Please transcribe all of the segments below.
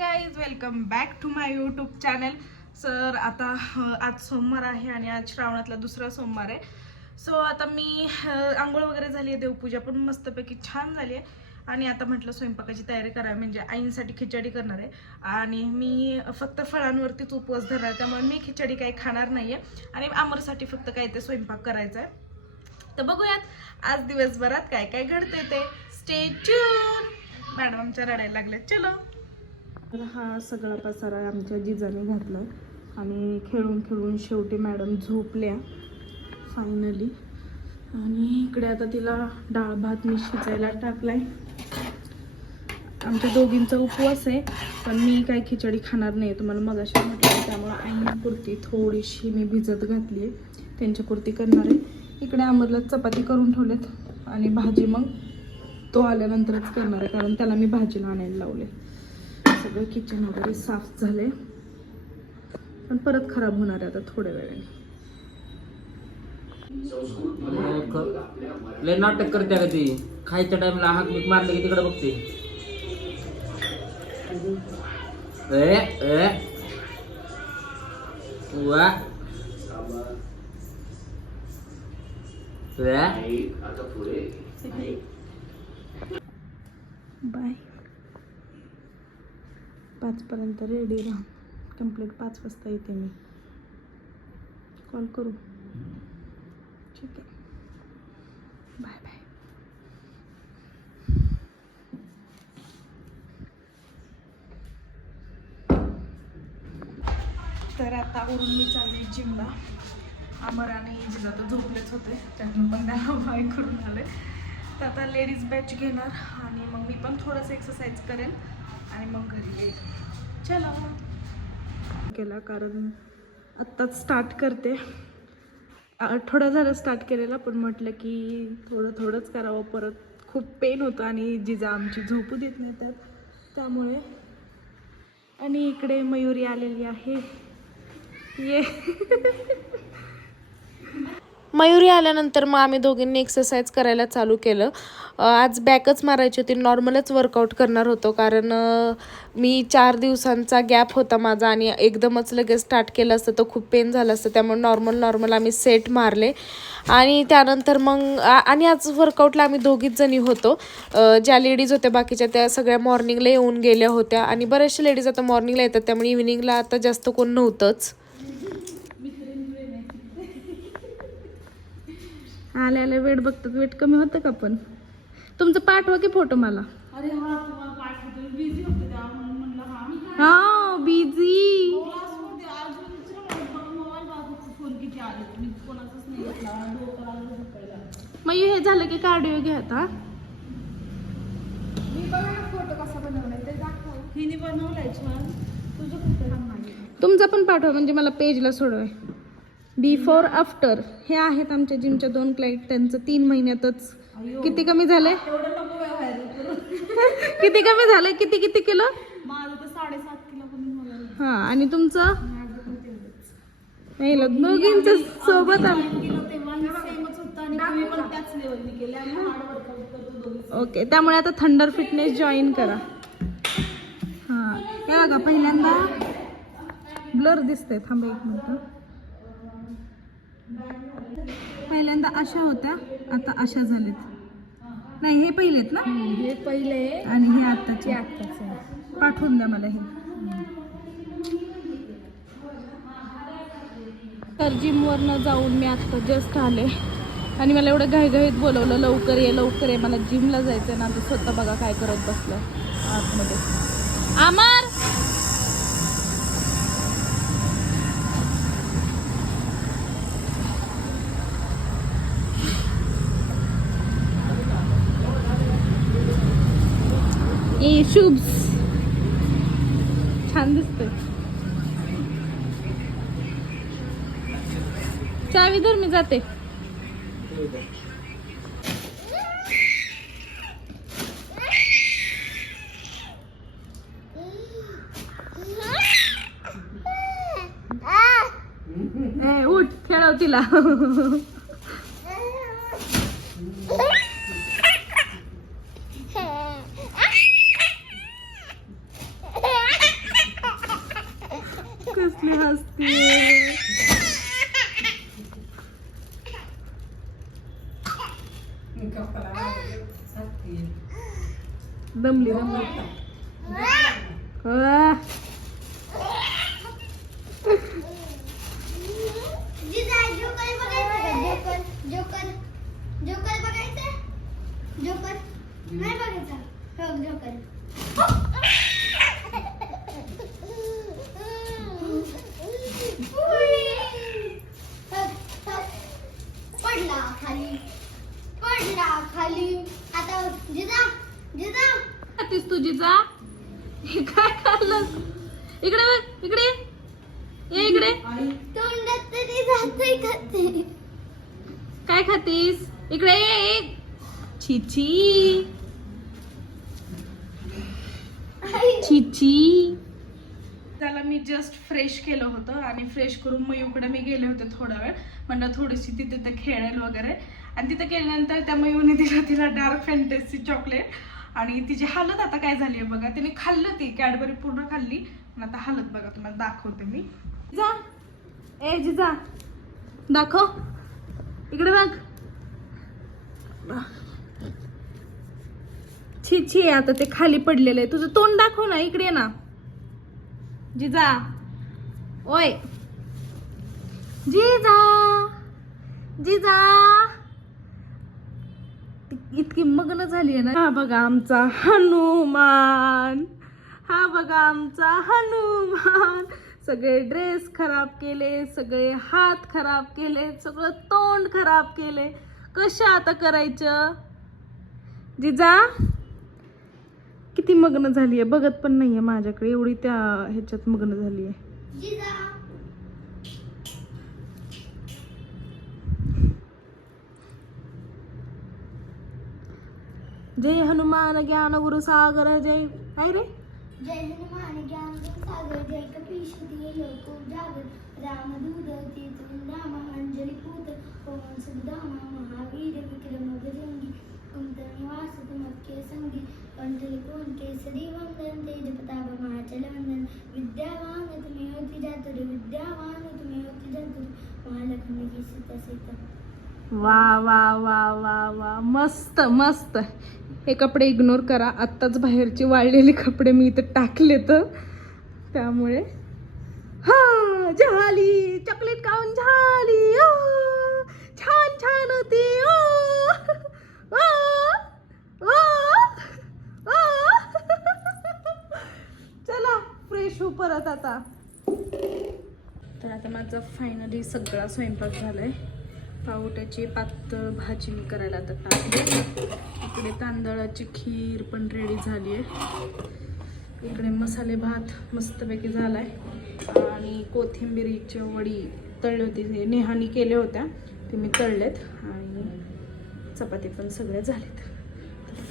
Guys welcome back to my YouTube channel sir आता आज सोमवार आहे आणि आज श्रावणातला दुसरा सोमवार आहे. सो आता मी आंघोळ वगैरे झाली आहे देवपूजा पण मस्तपैकी छान झाली आहे. आणि आता म्हटलं स्वयंपाकाची तयारी करावी म्हणजे आईंसाठी खिचडी करणार आहे. आणि मी फक्त फळांवरतीच उपवास धरणार त्यामुळे मी खिचडी काही खाणार नाही आहे आणि आमरसाठी फक्त काही ते स्वयंपाक करायचा आहे तर बघूयात आज दिवसभरात काय काय घडते ते. स्टे ट्यून मॅडम आमच्या रडायला लागल्या. चलो! तर हा सगळा पसारा आमच्या जिजाने घातला. आणि खेळून खेळून शेवटी मॅडम झोपल्या फायनली आणि इकडे आता तिला डाळ भात मी शिजायला टाकलाय. आमच्या दोघींचा उपवास आहे पण मी काय खिचडी खाणार नाही. तुम्हाला मगाशी म्हटलं त्यामुळे कुर्ती थोडीशी मी भिजत घातली आहे त्यांच्यापुरती करणार आहे. इकडे आमरला चपाती करून ठेवलेत आणि भाजी मग तो आल्यानंतरच करणार आहे कारण त्याला मी भाजीला आणायला लावले सगळं किचन वगैरे साफ झाले पण परत खराब होणार आहे आता थोड्या वेळाने. लय नाटक करते का ती. खायच्या टाइमला हाक मीक मारलं की तिकडे बघते. ए ए. वा वा. बाय पाचपर्यंत रेडी राहा. कंप्लीट पाच वाजता येते मी. कॉल करू. ठीक आहे. बाय बाय तर आता वरून मी चालले जिमला. अमर आणि जिजा तर झोपलेच होते. त्यातून पण त्यांना बाय करून आले. तर आता लेडीज बॅच घेणार आणि मग मी पण थोडंसं एक्सरसाइज करेन. आणि मग घरी येईल. चला. केला कारण आत्ताच स्टार्ट करते. आठवडा झालं स्टार्ट केलेला पण म्हटलं की थोडं थोडंच करावं. परत खूप पेन होतं आणि जिजा आमची झोपू देत नाही त्यात त्यामुळे. आणि इकडे मयुरी आलेली आहे. ये. मयुरी आल्यानंतर मग आम्ही दोघींनी एक्सरसाइज करायला चालू केलं. आज बॅकच मारायची होती. नॉर्मलच वर्कआउट करणार होतो. कारण मी चार दिवसांचा गॅप होता माझा आणि एकदमच लगेच स्टार्ट केलं असतं. तर खूप पेन झालं असतं. त्यामुळे नॉर्मल नॉर्मल आम्ही सेट मारले. आणि त्यानंतर मग आणि आज वर्कआउटला आम्ही दोघीच जणी होतो. ज्या लेडीज होत्या बाकीच्या त्या सगळ्या मॉर्निंगला येऊन गेल्या होत्या. आणि बऱ्याचशा लेडीज आता मॉर्निंगला येतात. त्यामुळे इव्हिनिंगला आता जास्त कोण नव्हतंच. आल्या आल्या वेट बघतात वेट कमी होतं का पण? तुमचं पाठवा की फोटो मला. हा बिझी मग हे झालं की कार्डिओ घ्या आता. तुमचा पण पाठवा म्हणजे मला पेजला सोडवाय. बिफोर आफ्टर हे आहेत आमच्या जिमच्या दोन क्लाइंट त्यांचं तीन महिन्यातच. किती कमी झालंय? किती कमी झालंय? किती किती किलो? हा आणि तुमचं? नाही दोघींच सोबत ओके त्यामुळे आता थंडर फिटनेस जॉईन करा. हा. हे बघा पहिल्यांदा ब्लर दिसतंय. थांबा एक मिनिट. पहिल्यांदा अशा होत्या आता अशा झाल्यात नाही हे पहिलेत ना? हे पहिले आणि हे आत्ताचे. आत्ताच. पाठवून द्या मला हे. तर जिमवरनं जाऊन मी आत्ता जस्ट आले. आणि मला एवढं घाईघाईत बोलवलं लवकर ये लवकर ये. मला जिमला जायचं ना आता स्वतः बघा काय करत बसलं. आतमध्ये. आमार! ए शुभ्स. छान दिसतोय. चावी धर मी जाते. उठ खेळव तिला. कसली हसते दमली दमली आ. जिजा जोकर बघायचं का जोकर जोकर जोकर बघायचं जोकर नाही बघायचा हो जोकर काय खातीस? इकडे ये. छिची छिची त्याला मी जस्ट फ्रेश केलं होतं आणि फ्रेश करून मयूकडे मी गेले होते थोडा वेळ. म्हणलं थोडीशी तिथे ते खेळेल वगैरे. आणि तिथे गेल्यानंतर त्या मयूने दिलं तिला डार्क फॅन्टसी चॉकलेट आणि तिची हालत आता काय झाली आहे बघा. तिने खाल्लं ती कॅडबरी पूर्ण खाल्ली. पण आता हालत बघा तुम्हाला दाखवते मी. जा. ए जिजा. दाखव. इकडे बघ. छी छी आता ते खाली पडलेलं आहे. तुझं तोंड दाखव ना इकडे ना. जिजा. ओय. जिजा. जिजा. इतकी मग्न झाली आहे ना. हा बघा आमचा हनुमान. हा बघा आमचा हनुमान. सगळे ड्रेस खराब केले सगळे हात खराब केले सगळं तोंड खराब केले. कशा आता करायचं? जिजा किती मग्न झाली आहे बघत पण नाहीये माझ्याकडे. एवढी त्या ह्याच्यात मग्न झाली आहे जय हनुमान ज्ञान गुरु सागर जय. काय रे. जय हनुमान ज्ञान सागर जय कपीश लोक जागर राम दूत तीतून राम अंजली पूत पवन सुदामा महावीर विक्रम बजरंगी कुंत निवास तुमके संगी पंचल कोण केसरी वंदन तेज प्रताप महाचल वंदन विद्यावान तुम्ही होती जातुर विद्यावान तुम्ही होती जातुर महालक्ष्मी की सीता सीता वा वा वा वा वा मस्त मस्त हे कपडे इग्नोर करा. आत्ताच बाहेरचे वाळलेले कपडे मी इथं टाकले तर त्यामुळे हा झाली चॉकलेट खाऊन झाली छान छान होती. आ, चला फ्रेश हो परत आता. तर आता माझा फायनली सगळा स्वयंपाक झालाय. पावट्याची पातळ भाजी मी करायला आता टाकली इकडे तांदळाची खीर पण रेडी झाली आहे. इकडे मसाले भात मस्तपैकी झाला आहे आणि कोथिंबिरीच्या वडी तळली होती ते नेहानी केल्या होत्या ते मी तळलेत. आणि चपाती पण सगळे झालेत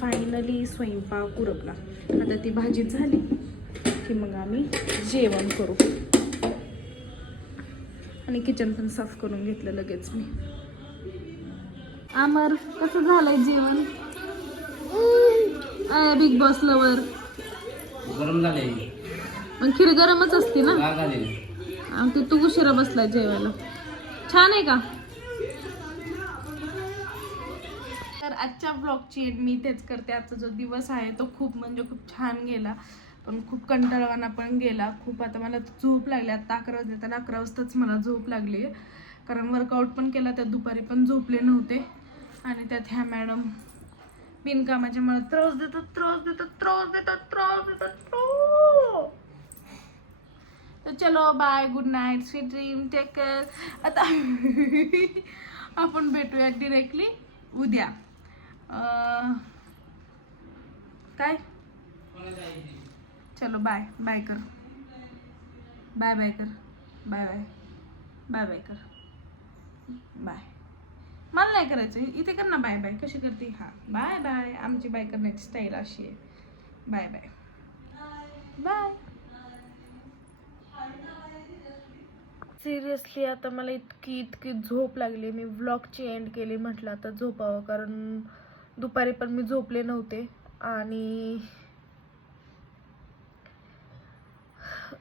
फायनली स्वयंपाक उरकला. आता ती भाजी झाली की मग आम्ही जेवण करू. आणि किचन पण साफ करून घेतलं लगेच मी. आमर कसं झालंय जेवण? बिग बॉस लवर गरम झाले मग खीर गरमच असते ना? गार झाले आणि ते तू उशिरा बसलाय जेवायला. छान आहे का? तर आजच्या ब्लॉगची एंड मी तेच करते. आजचा जो दिवस आहे तो खूप म्हणजे खूप छान गेला. पण खूप कंटाळवाना पण गेला. खूप आता मला झोप लागली. आता अकरा वाजले तर अकरा वाजताच मला झोप लागली. कारण वर्कआउट पण केला त्यात दुपारी पण झोपले नव्हते. आणि त्यात ह्या मॅडम बिनकामाच्या मला त्रास देतात त्रास देतात त्रास देतात त्रास देतात त्रो तर चलो bye good night sweet dream take care आता आपण भेटूया डिरेक्टली उद्या. काय? चलो बाय बाय कर. बाय बाय कर. बाय बाय बाय बाय कर. बाय मला नाही करायचं. इथे कर ना बाय बाय. कशी करते? हां. Bye bye. आमची बाय करण्याची स्टाईल अशी आहे. Bye bye. बाय. सिरियसली आता मला इतकी इतकी झोप लागली. मी व्लॉगची एंड केली म्हटलं आता झोपावं. कारण दुपारी पण मी झोपले नव्हते. आणि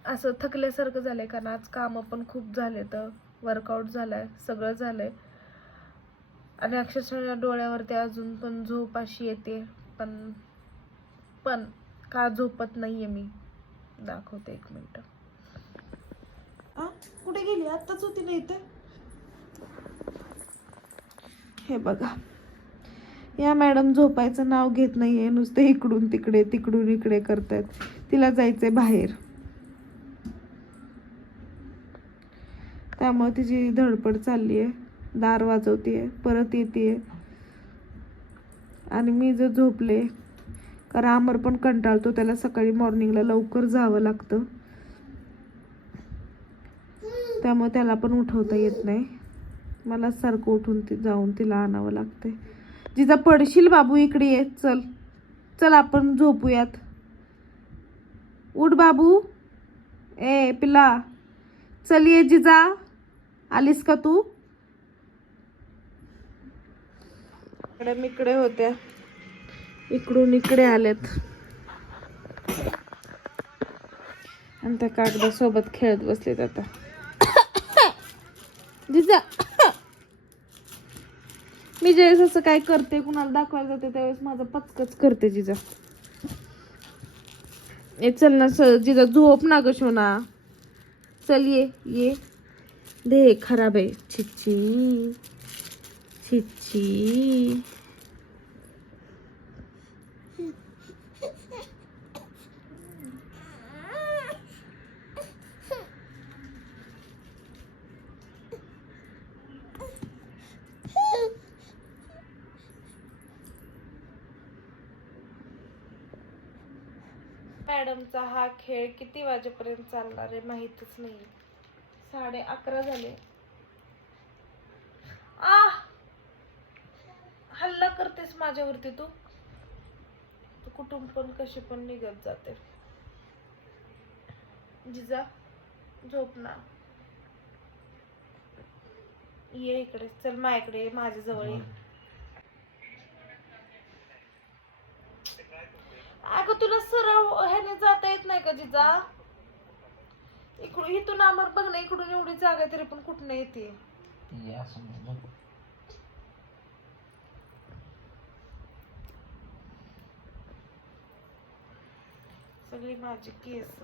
असं थकल्यासारखं झालंय. कारण आज कामं पण खूप झाले तर वर्कआउट झालाय. सगळं झालंय. आणि अक्षरशः डोळ्यावरती अजून पण झोप अशी येते पण पण का झोपत नाहीये मी? दाखवते एक मिनिट. कुठे गेली? आत्ताच होती ना इथे? हे बघा. या मॅडम झोपायचं नाव घेत नाहीये नुसते इकडून तिकडे तिकडून इकडे करतायत. तिला जायचंय बाहेर. त्यामुळे तिची धडपड चालली आहे दार वाजवते परत येते आणि मी जर झोपले कारण आमर पण कंटाळतो त्याला सकाळी मॉर्निंगला लवकर जावं लागतं. त्यामुळे त्याला पण उठवता येत नाही. मला सारखं उठून ती जाऊन तिला आणावं लागते जिजा पडशील बाबू इकडे ये चल. चल आपण झोपूयात. उठ बाबू. ए पिला चल ये जिजा. आलीस का तू? इकडे मिकडे होत्या. इकडून इकडे आलेत. आणि त्या कागदासोबत खेळत बसलेत आता. जिजा. मी ज्यावेळेस असं काय करते कुणाला दाखवायला जाते त्यावेळेस माझं पचकच करते जिजा. ए चल ना स जिजा झोप ना ग शोना. चल ये ये. दे खराब आहे. छिची छिच्छी मॅडमचा हा खेळ किती वाजेपर्यंत चालणार आहे माहीतच नाही. साडे अकरा झाले आ हल्ला करतेस माझ्यावरती तू? तू कुटुंब पण कशी पण निघत जाते. जिजा झोप ना. ये इकडे. चल माझ्याकडे ये, माझ्या जवळ ये. अगं तुला सरळ ह्याने जाता येत नाही का जिजा? इकडून इथून आम्हाला बघ ना इकडून एवढी जागा तरी पण कुठं येते ती असं बघ. सगळी माझी केस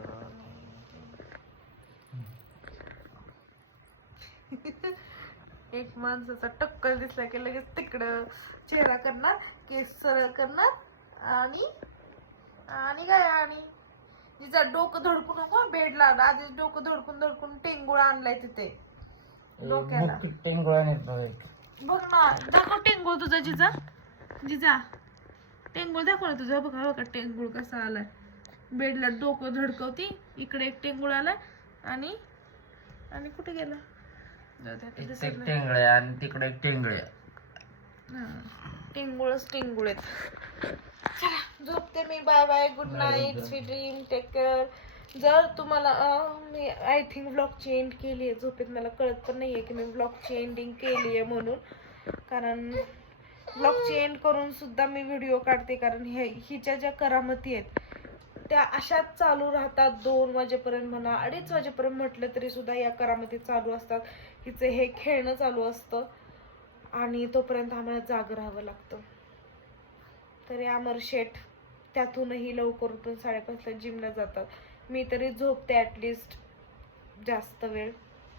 एक माणसाचा टक्कल दिसला की लगेच तिकडं चेहरा करणार केस सरळ करणार आणि आणि काय आणि? तिचा डोकं धडकू नको बेडला आधीच डोकं धडकून धडकून टेंगुळ आणलाय तिथे. डोक्याला. बघ ना दाखव टेंगुळ तुझा जिजा. जिजा टेंगुळ दाखव ना तुझा. बघा बघा टेंगुळ कसा आलाय. बेडला डोकं धडकवती. इकडे एक टेंगुळ आलाय. आणि आणि कुठे गेला? जाऊ दे, आता इथे दिसत एक नाही. टेंगळे आणि तिकडे एक टेंगळे हा. टेंगुळच टेंगुळ आहेत. चला झोपते मी. Bye bye good night sweet dream take care जर तुम्हाला अं, मी आय थिंक ब्लॉगची एंड केली आहे. झोपेत मला कळत पण नाही आहे की मी ब्लॉगची एंडिंग केली आहे म्हणून. कारण ब्लॉगची एंड करून सुद्धा मी व्हिडिओ काढते. कारण हे हिच्या ज्या करामती आहेत त्या अशाच चालू राहतात. दोन वाजेपर्यंत म्हणा अडीच वाजेपर्यंत म्हटलं तरी सुद्धा या करामती चालू असतात. हिचं हे खेळणं चालू असतं. आणि तोपर्यंत आम्हाला जाग राहावं लागतं. तरी अमर शेठ त्यातूनही लवकर उठून साडेपाचला जिमला जातात. मी तरी झोपते ॲटलिस्ट जास्त वेळ.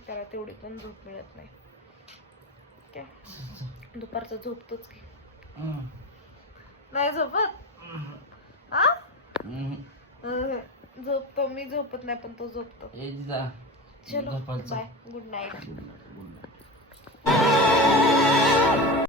त्याला तेवढी पण झोप मिळत नाही. दुपारचं झोपतोच की. नाही झोपत? आ? झोपतो. मी झोपत नाही पण तो झोपतो. चलो. Bye good night